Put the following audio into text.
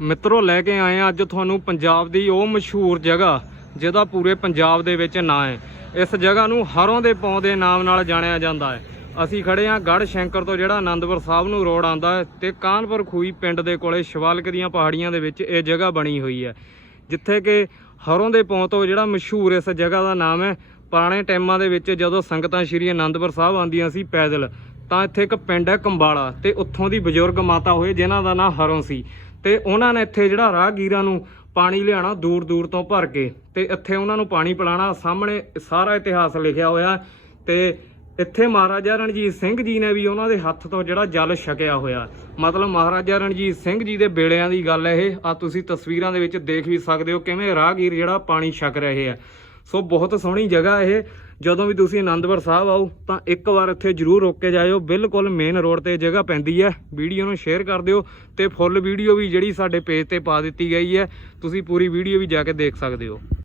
ਮਿੱਤਰੋ, ਲੈ ਕੇ ਆਏ ਆ ਅੱਜ ਤੁਹਾਨੂੰ ਪੰਜਾਬ ਦੀ ਉਹ ਮਸ਼ਹੂਰ ਜਗ੍ਹਾ, ਜਿਹਦਾ ਪੂਰੇ ਪੰਜਾਬ ਦੇ ਵਿੱਚ ਨਾਂ ਹੈ। ਇਸ ਜਗ੍ਹਾ ਨੂੰ ਹਰੋਂ ਦੇ ਪੌਂ ਦੇ ਨਾਮ ਨਾਲ ਜਾਣਿਆ ਜਾਂਦਾ ਹੈ। ਅਸੀਂ ਖੜੇ ਆ ਗੜ ਸ਼ੰਕਰ ਤੋਂ, ਜਿਹੜਾ ਆਨੰਦਪੁਰ ਸਾਹਿਬ ਨੂੰ ਰੋਡ ਆਉਂਦਾ ਹੈ ਤੇ ਕਾਨਪੁਰ ਖੂਈ ਪਿੰਡ ਦੇ ਕੋਲੇ ਸ਼ਿਵਾਲਕ ਦੀਆਂ ਪਹਾੜੀਆਂ ਦੇ ਵਿੱਚ ਇਹ ਜਗ੍ਹਾ ਬਣੀ ਹੋਈ ਹੈ। ਜਿੱਥੇ ਕਿ ਹਰੋਂ ਦੇ ਪੌਂ ਤੋਂ ਜਿਹੜਾ ਮਸ਼ਹੂਰ ਇਸ ਜਗ੍ਹਾ ਦਾ ਨਾਮ ਹੈ, ਪੁਰਾਣੇ ਟਾਈਮਾਂ ਦੇ ਵਿੱਚ ਜਦੋਂ ਸੰਗਤਾਂ ਸ਼੍ਰੀ ਆਨੰਦਪੁਰ ਸਾਹਿਬ ਆਉਂਦੀਆਂ ਸੀ ਪੈਦਲ, ਤਾਂ ਇੱਥੇ ਇੱਕ ਪਿੰਡ ਹੈ ਕੰਬਾਲਾ ਤੇ ਉੱਥੋਂ ਦੀ ਬਜ਼ੁਰਗ ਮਾਤਾ ਹੋਏ, ਜਿਨ੍ਹਾਂ ਦਾ ਨਾਂ ਹਰੋਂ ਸੀ। ਤੇ ਉਹਨਾਂ ਨੇ ਇੱਥੇ ਜਿਹੜਾ ਰਾਹਗੀਰਾਂ ਨੂੰ ਪਾਣੀ ਲਿਆਣਾ ਦੂਰ ਦੂਰ ਤੋਂ ਭਰ ਕੇ ਤੇ ਇੱਥੇ ਉਹਨਾਂ ਨੂੰ ਪਾਣੀ ਪਿਲਾਣਾ ਸਾਹਮਣੇ ਸਾਰਾ ਇਤਿਹਾਸ ਲਿਖਿਆ ਹੋਇਆ ਤੇ ਇੱਥੇ ਮਹਾਰਾਜਾ ਰਣਜੀਤ ਸਿੰਘ ਜੀ ਨੇ ਵੀ ਉਹਨਾਂ ਦੇ ਹੱਥ ਤੋਂ ਜਿਹੜਾ ਜਲ ਛਕਿਆ ਹੋਇਆ ਮਤਲਬ ਮਹਾਰਾਜਾ ਰਣਜੀਤ ਸਿੰਘ ਜੀ ਦੇ ਬੇੜਿਆਂ ਦੀ ਗੱਲ ਹੈ ਇਹ। ਆ ਤੁਸੀਂ ਤਸਵੀਰਾਂ ਦੇ ਵਿੱਚ ਦੇਖ ਵੀ ਸਕਦੇ ਹੋ ਕਿਵੇਂ ਰਾਹਗੀਰ ਜਿਹੜਾ ਪਾਣੀ ਛਕ ਰਹੇ ਆ ਸੋ ਬਹੁਤ ਸੋਹਣੀ ਜਗ੍ਹਾ ਇਹ। ਜਦੋਂ ਵੀ ਤੁਸੀਂ ਆਨੰਦਪੁਰ ਸਾਹਿਬ ਆਓ, ਤਾਂ ਇੱਕ ਵਾਰ ਇੱਥੇ ਜ਼ਰੂਰ ਰੁਕ ਕੇ ਜਾਇਓ। ਬਿਲਕੁਲ ਮੇਨ ਰੋਡ ਤੇ ਜਗ੍ਹਾ ਪੈਂਦੀ ਹੈ। ਵੀਡੀਓ ਨੂੰ ਸ਼ੇਅਰ ਕਰ ਦਿਓ ਤੇ ਫੁੱਲ ਵੀਡੀਓ ਵੀ ਜਿਹੜੀ ਸਾਡੇ ਪੇਜ ਤੇ ਪਾ ਦਿੱਤੀ ਗਈ ਹੈ, ਤੁਸੀਂ ਪੂਰੀ ਵੀਡੀਓ ਵੀ ਜਾ ਕੇ ਦੇਖ ਸਕਦੇ ਹੋ।